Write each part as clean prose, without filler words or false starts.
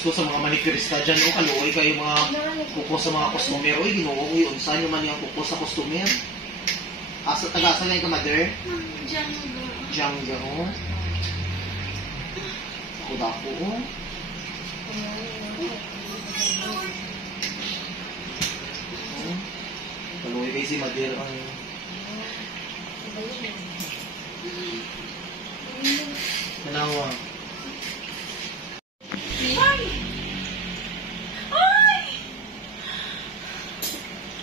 Gusto sa mga manicurista dyan, o kaluoy kayo mga kuko sa mga customer. Uy, ginoo ko yun. Saan naman yung kuko sa customer? Asa, taga-asa ngayon ka, mother? Django. O. Ako dako, o. Kaluoy kayo si mother. Nanawa.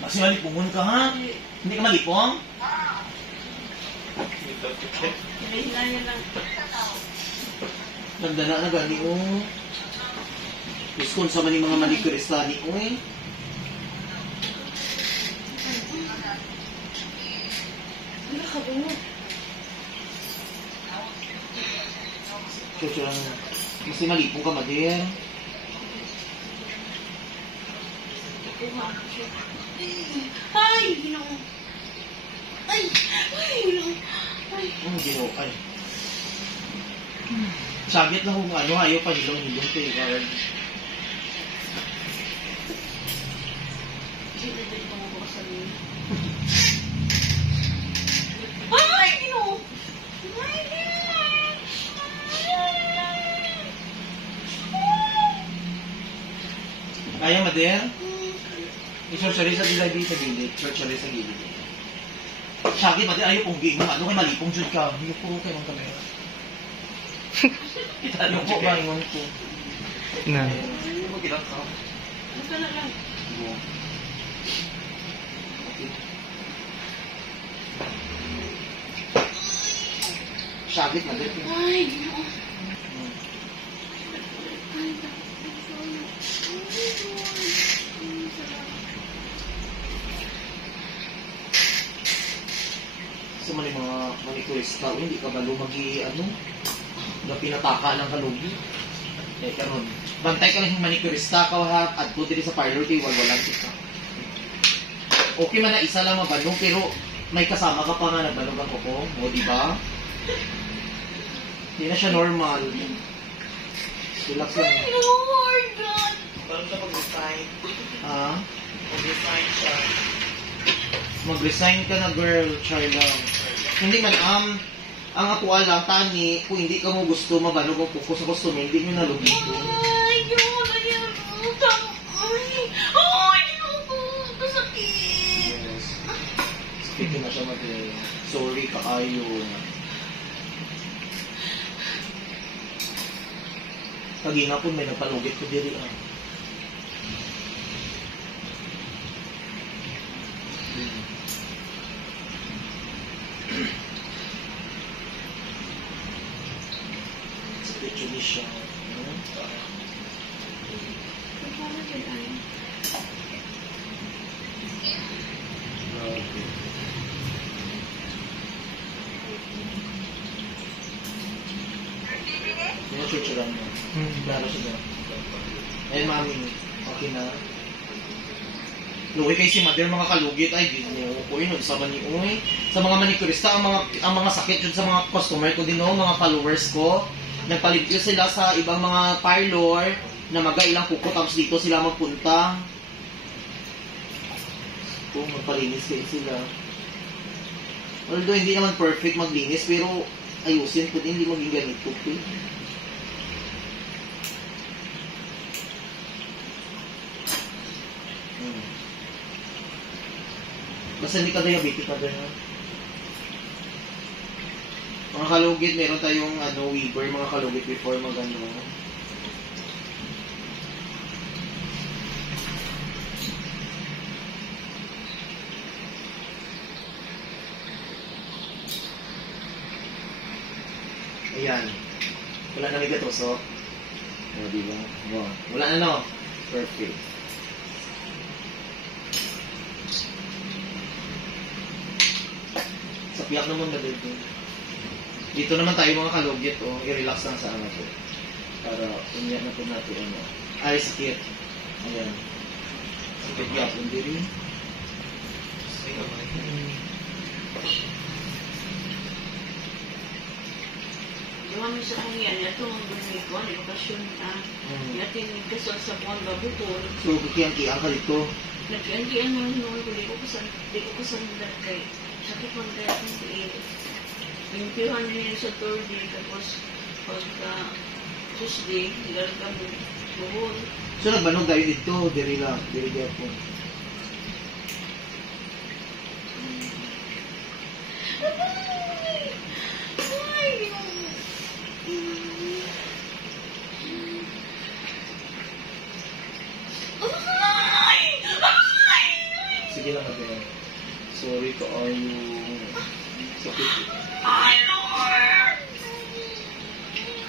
Kasi malipungon ka, ha? Hindi ka malipong? Nagdana na gani, o. Iskon sa maning mga manicurista ni, o, eh. So, kasi malipong ka, mother. Ay, ginoo. Ay, ginoo. Ginoo, ay. Sabit lang kung ano, ayaw pa hilong-hilong to, eh. Ay, ginoo. Ayaw, mother? I-sorcery sa gilid, sa gilid. Sorcery sa gilid. Shaggy, mother, ayaw kong game. Ano kay malipong dyan ka? Hindi ko kayo ng kamera. Itanong ko ba yung ko? Na. Ano mo kilang ka? Ano ka na lang? Shaggy, mother. Ay, ginoo. Sa mga manicurista, hindi ka ba lumagi, ano? Na pinataka ng kalugi? Eh, karon. Bantay ka lang yung manicurista ka, ha? At po dito sa parlor, di walwalan kita. Okay man na isa lang mabalong, pero may kasama ka pa nga nagbalong ang kuko. O, di ba? Hindi na siya normal. Relax lang. Ay, Lord God. Parang siya mag-resign. Ha? Mag-resign siya. Mag-resign ka na, girl. Try lang. Hindi man, ang atuwa lang, tani, kung hindi ka mo gusto mabalog ang kuko sa customer, hindi nyo nalugito. Ay, yun. Ay, kasakit. Yes. Speaking na siya sorry, kaayo. Kagina po may nagpalugit ko diri, Spiritually siya. Yung chuchuran mo. Klaro siya doon. Ayun, mami. Okay na. Luwi kay si mother mga kalugit. Ay, ginoo ko yun. Sa maniuy. Sa mga manicurista, ang mga sakit yun sa mga customer ko din, no? Mga followers ko. Nagpaligyo sila sa ibang mga parlor na magailang kuko tapos dito sila magpunta. So, magpalinis kayo sila. Although hindi naman perfect maglinis, pero ayusin ko din, hindi maging ganito. Basta hindi ka diabetic ka din, ha? Mga kalugit, meron tayong weaver, mga kalugit before mag-ano. Ayan. Wala na ligatoso. O, diba? Wala na, no? Perfect. Sa piyak naman na dito. Dito naman tayo mga kalugit, i-relax lang sa ano po. Para umiyak na po natin, ay, sakit. Ayan. Sakit yapon din. Umami sa kong yan, ito ang gumiko, ang bakasyon na. Natin kasal sa buwan babutol. So, kikiyang-kiyang ka dito. Nag-ian mo noon ko, di ko kasandan kay sakit man kaya akong tiil. Impihan niya sa Thursday, tapos pagka Tuesday, nilalagam mo buhol. So, nagbanog tayo dito. Diri lang. Diri po. Sige lang natin. Sorry ko yung sakit.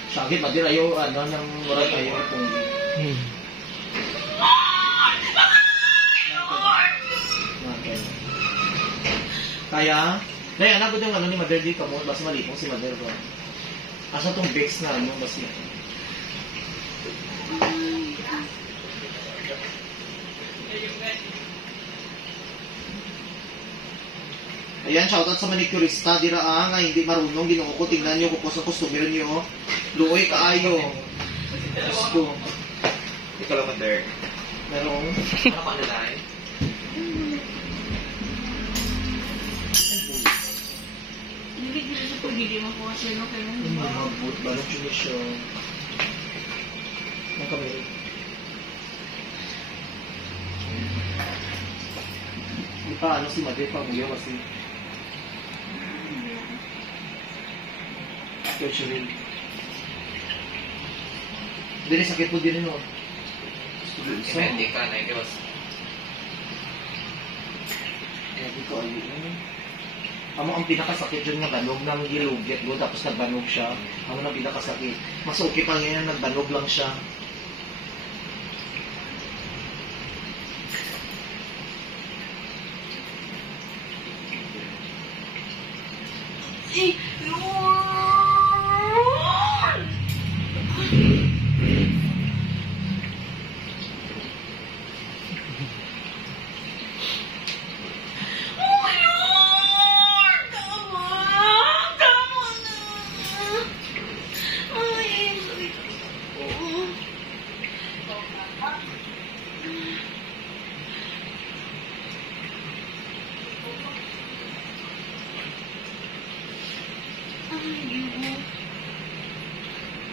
Sakit, madir ayaw, ano, nang marat ayaw kung kaya, anak ko yung ano ni Mother di kamot, basta malipong si Mother ko. Asa tong Bex na ano, basta ayan, shoutout sa manicurista, dira nga hindi marunong, ginoo ko, tingnan nyo, kukos ang customer nyo, luoy kaayo. Gusto. Ikaw lang, Mother. Merong, Ano ka nalay? Hindi ko sa pag-hindi mo po kasi no kayo. balot yun siya. Ang kami. Di pa, ano si Mother pa, buyo kasi. Especially. Dili sakit po din no. Depende ka na, Diyos. Sabi ko, ayun. Amo ang pinakasakit dyan nga banog ng gilugit go, tapos nagbanog siya. Amo ang pinakasakit. Mas okay pa ngayon, nagbanog lang siya.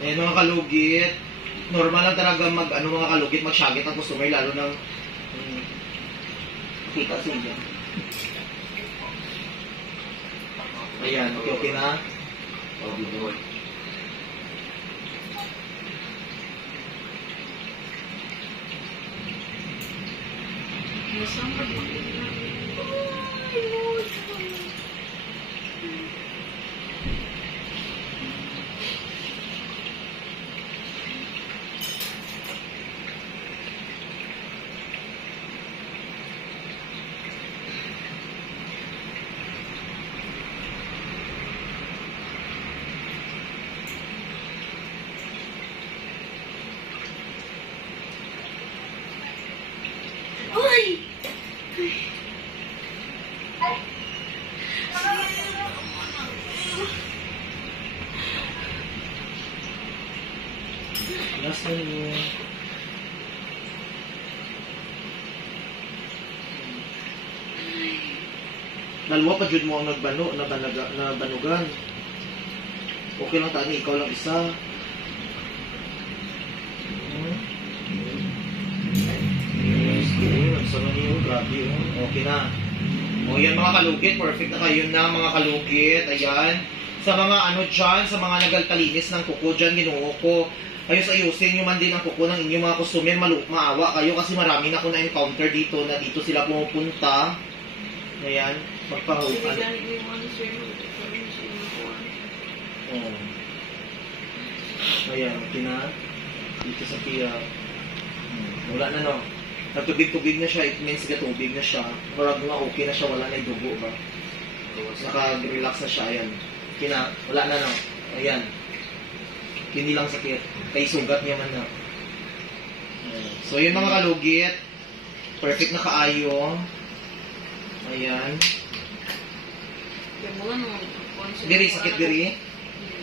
Eh, mga kalugit, normal lang talaga mga kalugit, mag-shagit ang customer, lalo ng kita siya. Ayan, okay na? Oh, good. Masama po. Uy! Last na yun. Dalawa pa jud mo ang nabanugan. Okay lang tani, ikaw lang isa. Nagsama niyo, grabe oh. Okay na. O yan mga kalugit, perfect na kayo na mga kalugit. Ayan. Sa mga ano dyan, sa mga nagaltalinis ng kuko dyan, ginoo ko. Ayos-ayusin nyo man din ang kuko ng inyong mga customer, maawa kayo kasi marami na ako na-encounter dito na dito sila pumupunta. Ayan, magpahupan. Oh. Ayan, dito sa Pia. Wala na no. Nagtubig-tubig na siya, it means gatubig na siya. Marag nga okay na siya, wala na dugo ba? Naka-relax na siya, ayan. Wala na no. Ayan. Hindi lang sakit. Kay sugat niya man na. So yun mga kalugit. Perfect na kaayo. Ayan. Diri, sakit diri.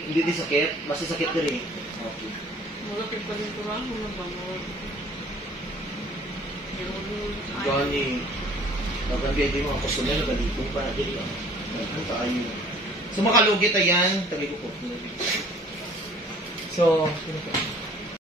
Hindi di sakit, basta sakit na rin. Okay. Malapit pa rin turaho na ba? Gani, nagandang din mga customer na balipo pa natin lang. Ang tayo. So makalugit ayan, tabi ko po. So,